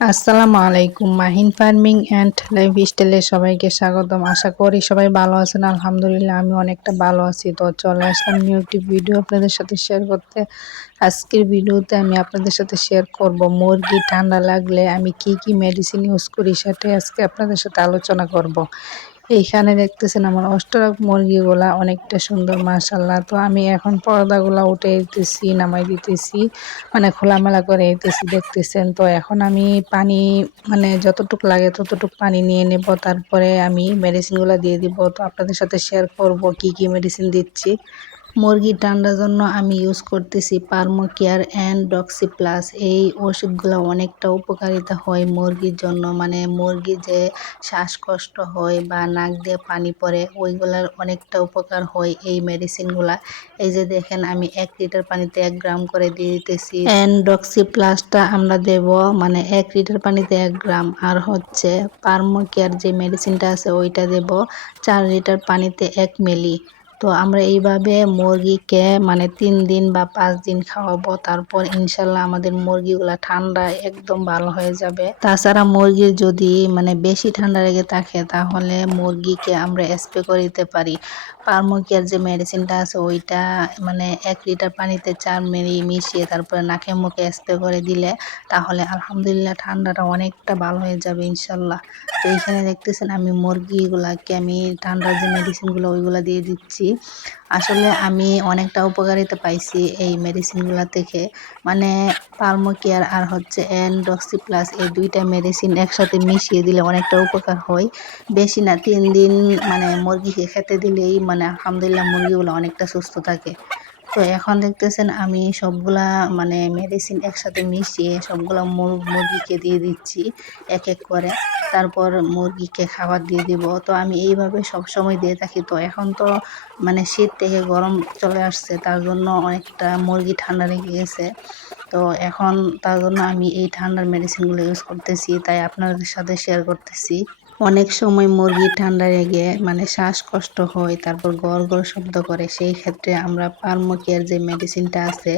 আসসালামু আলাইকুম, Mahin farming and life স্টাইলে সবাইকে স্বাগতম। আশা করি সবাই ভালো আছেন। আলহামদুলিল্লাহ, আমি অনেকটা ভালো আছি। তো চলে আসলাম নিউ একটি ভিডিও আপনাদের সাথে শেয়ার করতে। আজকের ভিডিওতে আমি আপনাদের সাথে শেয়ার করব, মুরগি ঠান্ডা লাগলে আমি কি কি মেডিসিন ইউজ করি সেটাই আজকে আপনাদের সাথে আলোচনা করব। এইখানে দেখতেছেন আমার অষ্টরক মুরগিগুলা অনেকটা সুন্দর মাসাল্লাহ তো আমি এখন পর্দাগুলা উঠে দিতেছি, নামাই দিতেছি মানে খোলামেলা করে দিতেছি, দেখতেছেন। তো এখন আমি পানি মানে যতটুক লাগে ততটুক পানি নিয়ে নেব, তারপরে আমি মেডিসিনগুলো দিয়ে দিব। তো আপনাদের সাথে শেয়ার করব কি কি মেডিসিন দিচ্ছি। মুরগির ঠান্ডার জন্য আমি ইউজ করতেছি Permo care and Doxy plus এই ওষুধগুলো অনেকটা উপকারিতা হয় মুরগির জন্য। মানে মুরগি যে শ্বাসকষ্ট হয় বা নাক দিয়ে পানি পড়ে, ওইগুলার অনেকটা উপকার হয় এই মেডিসিনগুলা এই যে দেখেন, আমি এক লিটার পানিতে এক গ্রাম করে দিয়ে দিতেছি। অ্যান্ড ডক্সি প্লাসটা আমরা দেব মানে এক লিটার পানিতে এক গ্রাম। আর হচ্ছে পার্মো কেয়ার যে মেডিসিনটা আছে, ওইটা দেব চার লিটার পানিতে এক মিলি তো আমরা এইভাবে মুরগিকে মানে তিন দিন বা পাঁচ দিন খাওয়াবো, তারপর ইনশাল্লাহ আমাদের মুরগিগুলা ঠান্ডা একদম ভালো হয়ে যাবে। তাছাড়া মুরগির যদি মানে বেশি ঠান্ডা লেগে থাকে, তাহলে মুরগিকে আমরা স্প্রে করে দিতে পারি। পারমোকিয়ার যে মেডিসিনটা আছে, ওইটা মানে এক লিটার পানিতে চার মিলি মিশিয়ে তারপরে নাকে মুখে স্প্রে করে দিলে, তাহলে আলহামদুলিল্লাহ ঠান্ডাটা অনেকটা ভালো হয়ে যাবে ইনশাল্লাহ। তো এইখানে দেখতেছেন আমি মুরগিগুলাকে আমি ঠান্ডার যে মেডিসিনগুলো ওইগুলো দিয়ে দিচ্ছি। আসলে আমি অনেকটা উপকারিতা পাইছি এই মেডিসিনগুলো থেকে। মানে পালমোকেয়ার আর হচ্ছে অ্যান্ডক্সি প্লাস এই দুইটা মেডিসিন একসাথে মিশিয়ে দিলে অনেকটা উপকার হয়। বেশি না, তিন দিন মানে মুরগিকে খেতে দিলেই মানে আলহামদুলিল্লাহ মুরগিগুলো অনেকটা সুস্থ থাকে। তো এখন দেখতেছেন আমি সবগুলা মানে মেডিসিন একসাথে মিশিয়ে সবগুলা মুরগিকে দিয়ে দিচ্ছি এক এক করে। তারপর মুরগিকে খাবার দিয়ে দিব। তো আমি এইভাবে সব সময় দিয়ে থাকি। তো এখন তো মানে শীত থেকে গরম চলে আসছে, তার জন্য অনেকটা মুরগি ঠান্ডা লেগে গেছে। তো এখন তার জন্য আমি এই ঠান্ডার মেডিসিনগুলো ইউজ করতেছি, তাই আপনাদের সাথে শেয়ার করতেছি। অনেক সময় মুরগি ঠান্ডা লেগে মানে শ্বাসকষ্ট হয়, তারপর গড় গড় শব্দ করে, সেই ক্ষেত্রে আমরা পারমোকেয়ার যে মেডিসিনটা আছে,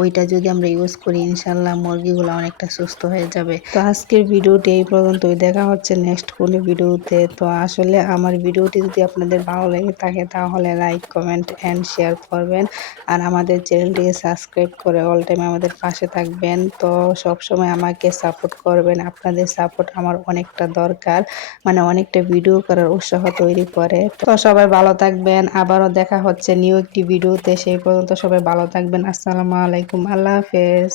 ওইটা যদি আমরা ইউজ করি, ইনশাল্লাহ মুরগিগুলো অনেকটা সুস্থ হয়ে যাবে। তো আজকের ভিডিওটি এই পর্যন্তই, দেখা হচ্ছে নেক্সট কোনো ভিডিওতে। তো আসলে আমার ভিডিওটি যদি আপনাদের ভালো লেগে থাকে, তাহলে লাইক কমেন্ট অ্যান্ড শেয়ার করবেন। আর আমাদের চ্যানেলটিকে সাবস্ক্রাইব করে অল টাইম আমাদের পাশে থাকবেন। তো সব সময় আমাকে সাপোর্ট করবেন, আপনাদের সাপোর্ট আমার অনেকটা দরকার। মানে অনেকটা ভিডিও করার উৎসাহ তৈরি করে। তো সবাই ভালো থাকবেন, আবারও দেখা হচ্ছে নিউ একটি ভিডিওতে সেই পর্যন্ত সবাই ভালো থাকবেন। আসসালামু আলাইকুম, আল্লাহ হাফেজ।